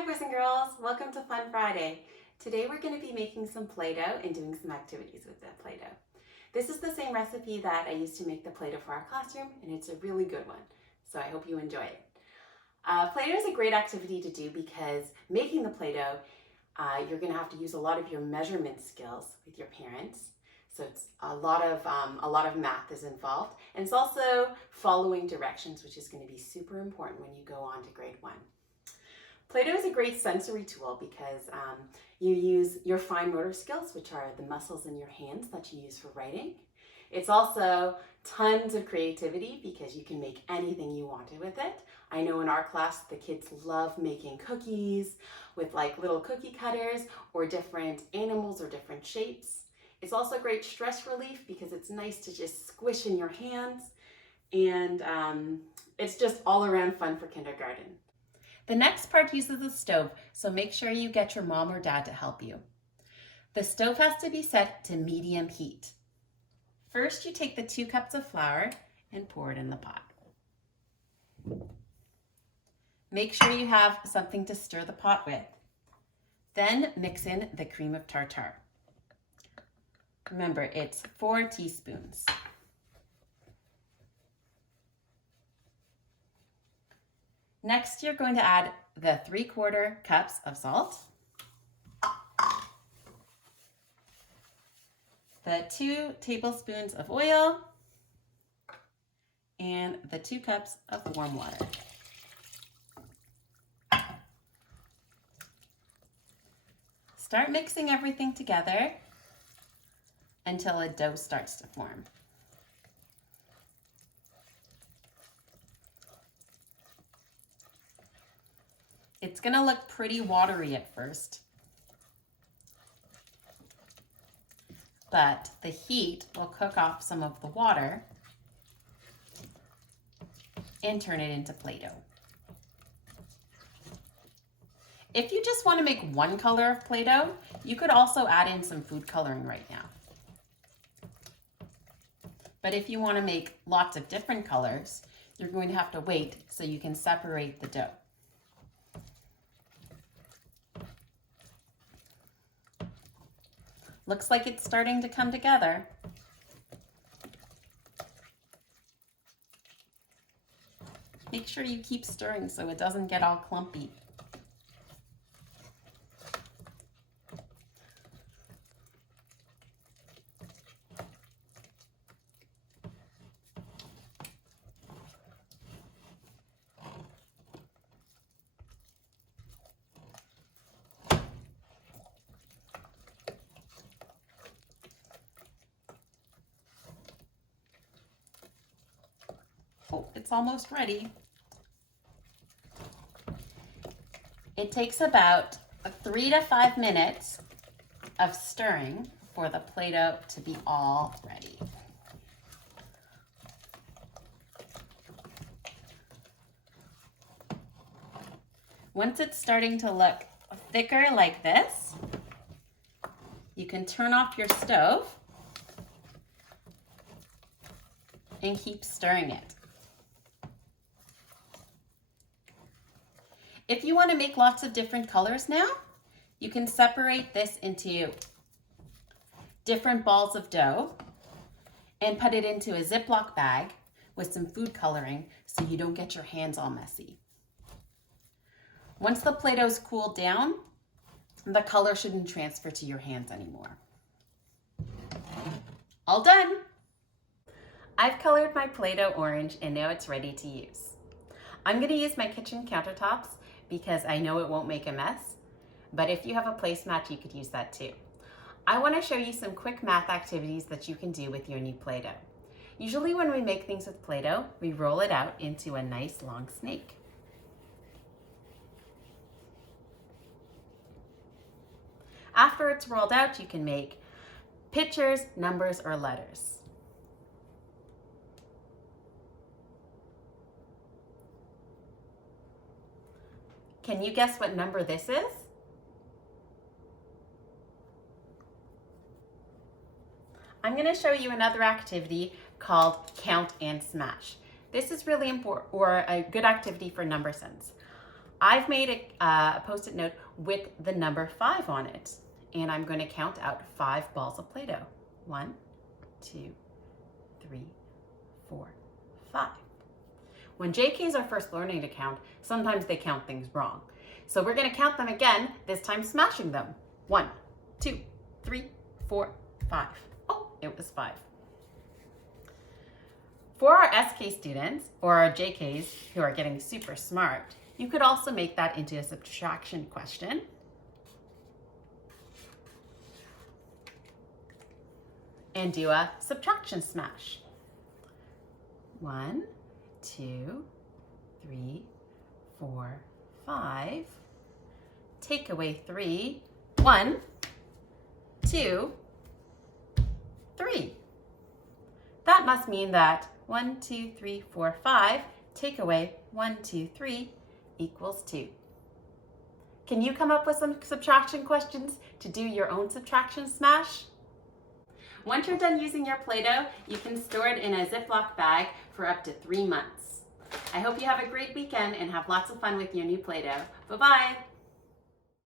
Hi boys and girls, welcome to Fun Friday. Today we're going to be making some Play-Doh and doing some activities with that Play-Doh. This is the same recipe that I used to make the Play-Doh for our classroom, and it's a really good one, so I hope you enjoy it. Play-Doh is a great activity to do because making the Play-Doh, you're going to have to use a lot of your measurement skills with your parents. So it's a lot of math is involved, and it's also following directions, which is going to be super important when you go on to grade 1. Play-Doh is a great sensory tool because you use your fine motor skills, which are the muscles in your hands that you use for writing. It's also tons of creativity because you can make anything you wanted with it. I know in our class, the kids love making cookies with like little cookie cutters or different animals or different shapes. It's also great stress relief because it's nice to just squish in your hands, and it's just all around fun for kindergarten. The next part uses a stove, so make sure you get your mom or dad to help you. The stove has to be set to medium heat. First, you take the 2 cups of flour and pour it in the pot. Make sure you have something to stir the pot with. Then mix in the cream of tartar. Remember, it's 4 teaspoons. Next, you're going to add the 3/4 cups of salt, the 2 tablespoons of oil, and the 2 cups of warm water. Start mixing everything together until a dough starts to form. It's going to look pretty watery at first, but the heat will cook off some of the water and turn it into Play-Doh. If you just want to make one color of Play-Doh, you could also add in some food coloring right now. But if you want to make lots of different colors, you're going to have to wait so you can separate the dough. Looks like it's starting to come together. Make sure you keep stirring so it doesn't get all clumpy. Oh, it's almost ready. It takes about 3 to 5 minutes of stirring for the Play-Doh to be all ready. Once it's starting to look thicker like this, you can turn off your stove and keep stirring it. If you want to make lots of different colors now, you can separate this into different balls of dough and put it into a Ziploc bag with some food coloring so you don't get your hands all messy. Once the Play-Doh's cooled down, the color shouldn't transfer to your hands anymore. All done! I've colored my Play-Doh orange and now it's ready to use. I'm going to use my kitchen countertops because I know it won't make a mess, but if you have a placemat, you could use that too. I want to show you some quick math activities that you can do with your new Play-Doh. Usually when we make things with Play-Doh, we roll it out into a nice long snake. After it's rolled out, you can make pictures, numbers, or letters. Can you guess what number this is? I'm going to show you another activity called Count and Smash. This is really important, or a good activity for number sense. I've made a Post-it note with the number 5 on it, and I'm going to count out 5 balls of Play-Doh. 1, 2, 3, 4, 5. When JKs are first learning to count, sometimes they count things wrong. So we're going to count them again, this time smashing them. 1, 2, 3, 4, 5. Oh, it was 5. For our SK students, or our JKs who are getting super smart, you could also make that into a subtraction question. And do a subtraction smash. 1, 2, 3, 4, 5. Take away 3. 1, 2, 3. That must mean that 1, 2, 3, 4, 5, take away 1, 2, 3 equals 2. Can you come up with some subtraction questions to do your own subtraction smash? Once you're done using your Play-Doh, you can store it in a Ziploc bag for up to 3 months. I hope you have a great weekend and have lots of fun with your new Play-Doh. Bye-bye!